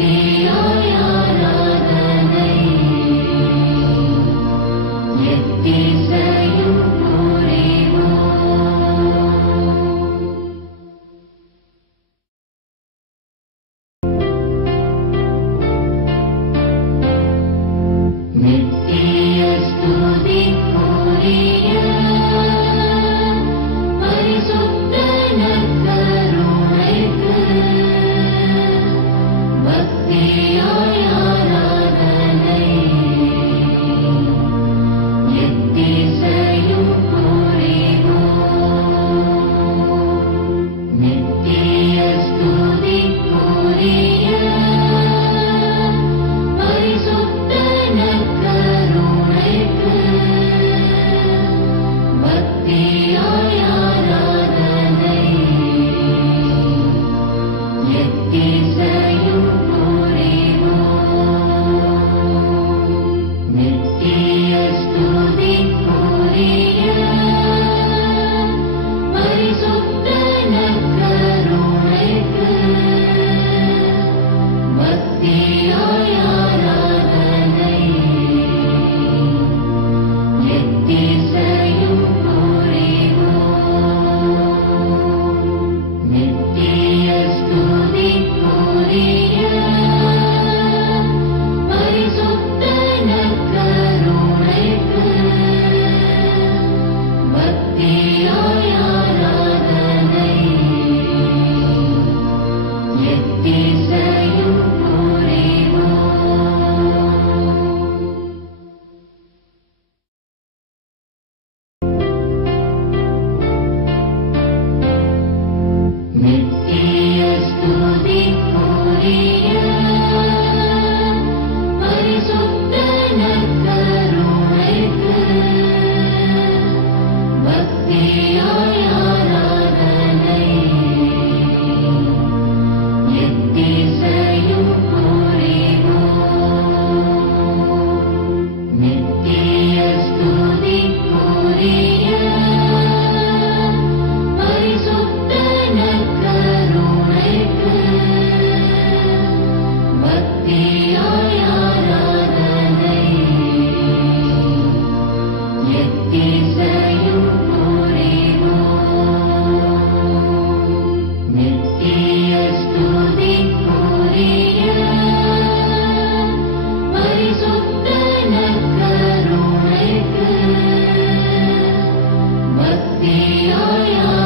Be me. me. yeah